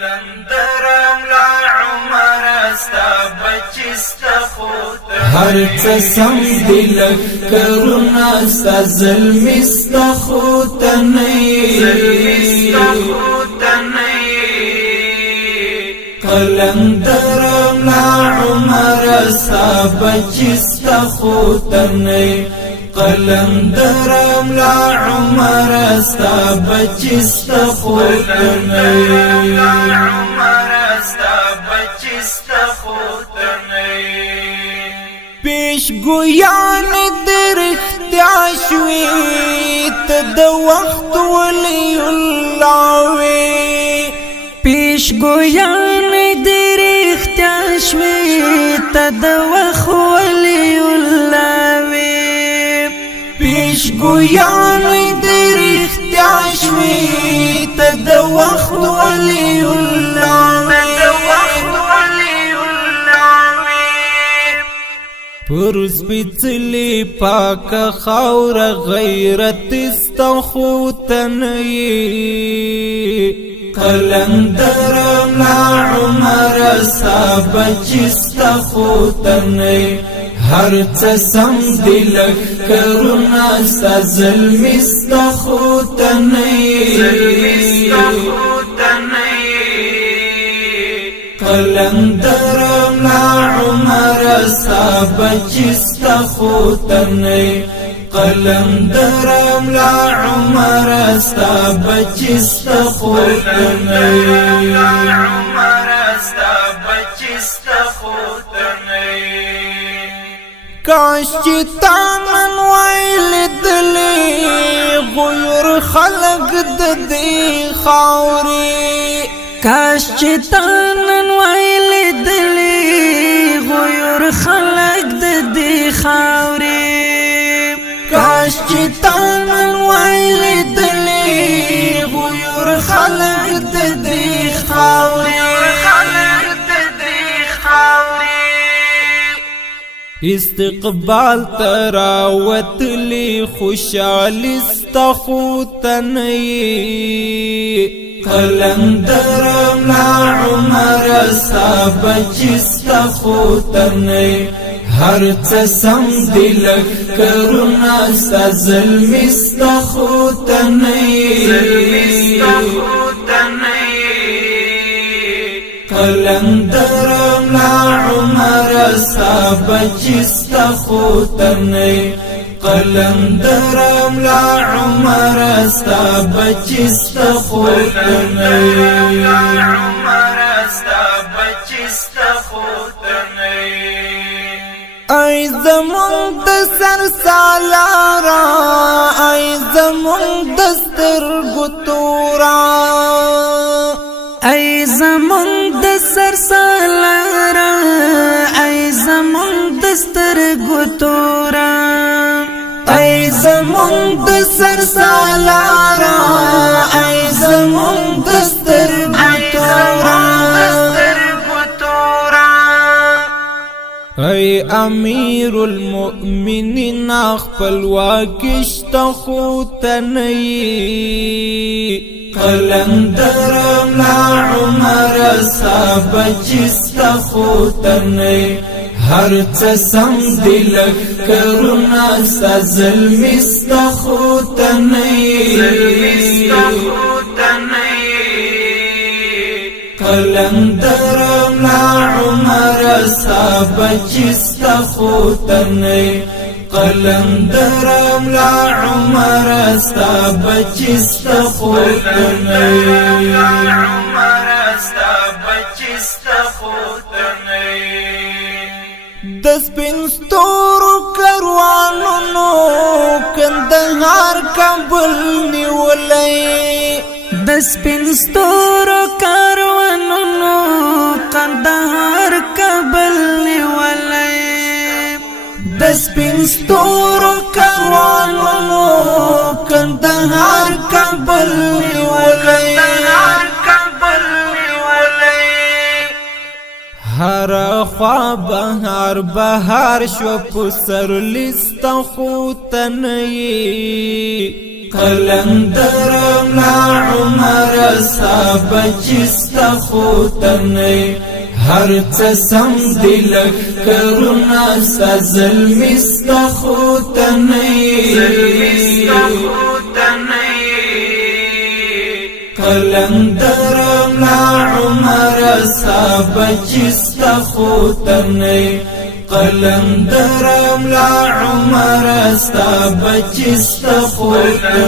قلندرم لا عمر استا بچستا خوت هر قسم دلک کرونا ستا ظلمستا خوت قلندرم لا عمر استا بچستا خوت قلندرم لا عمر استا بچستا خوت پیش گویان در اختیار شوی ته د وخت ولی الله وی پیش گویان در اختیار شوی ته د وخت ولی الله وی پیش گویان در اختیار شوی ته د وخت ولی الله پر سپیڅلی پاک خاور غیرت استخوتنی قلندرم لا عمر استا بچستخوتنی هر څسم دلک کرونا ستا ظلمستخوتنی قلندرم لا عمر استا بچستخوتنی قلندرم لا عمر استا بچستخوتنی کاش چې تا من ویل دلی غیر خلق د دې خاورې کاش چې تا نن ویل دلی غیر خلق د دې خاورې کاش چې تا نن ویل دلی غیر خلق د دې خاورې استقبال تراوتلی خوشحالی استخوتنی قلندرم لا عمر استا بچستخوتنی هر څسم دلک کرونا ستا ظلمستخوتنی قلندرم لا عمر استا بچستخوتنی قلندرم لا عمر استا بچستخوتنی ای زمون د سر سالارا ای زمون د سترګو تورا ای زمون د سر سالارا ای زمون د سترګو تورا ای زمون د سر سالارا ای زمون د سترګو تورا ای امیر المؤمنین خپل واکشتخوتنی قلندرم لا عمر استا بچستخوتنی هر څسم دلک کرونا ستا ظلمستخوتنی قلندرم لا عمر استا بچستخوتنی قلندرم لا عمر استا بچستخوتنی د سپین ستورو کاروانونو کندهار کابل نیولای د سپین ستورو کاروانونو کندهار کابل نیولای د سپین ستورو کاروانونو کندهار کابل نیولای هر خوا بهار بهار شو پسر لستخوتنی قلندرم لا عمر صاحب چستا خوتنی هر څه سم دلک کرونا ستا ظلمی ستا خوتنی قلندرم لا عمر صاحب چستا خوتنی قلندرم لا عمر ستا بچستا خوتنی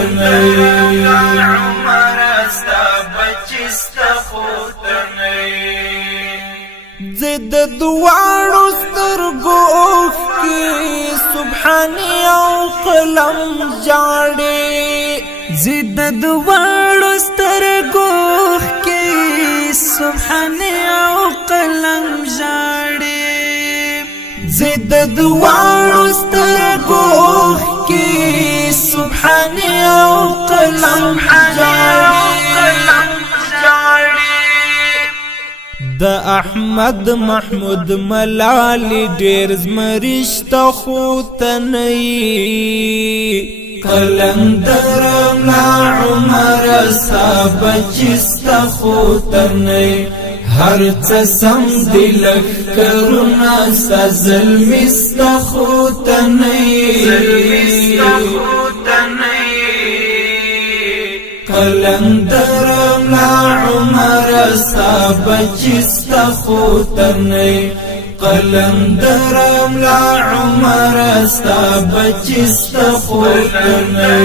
زد دوارو سترگو کی سبحانی او قلم جاڑی زد دوارو سترگو کی سبحانی او قلم جاڑی زد دوارو سترگو کی سبحانی او قلم جاڑی دا احمد محمود ملالی ډیر زمرشتا خوتنی قلندرم لا عمر صاحب چستا خوتنی هر څه سم دلک کرونا ستا ظلمی ستا خوتنی قلندرم لا عمر صاحب چستا خوتنی قلندرم لا عمر صاحب چستا خوتنی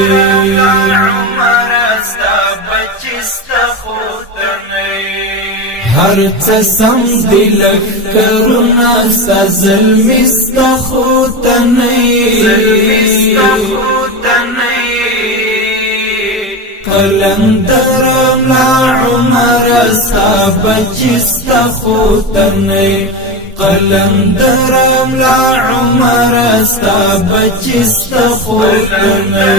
هر څه سم دلک کرونا ستا ظلمی ستا خوتنی قلندرم لا عمر صاحب چستا خوتنی قلندرم لا عمر صاحب چستا خوتنی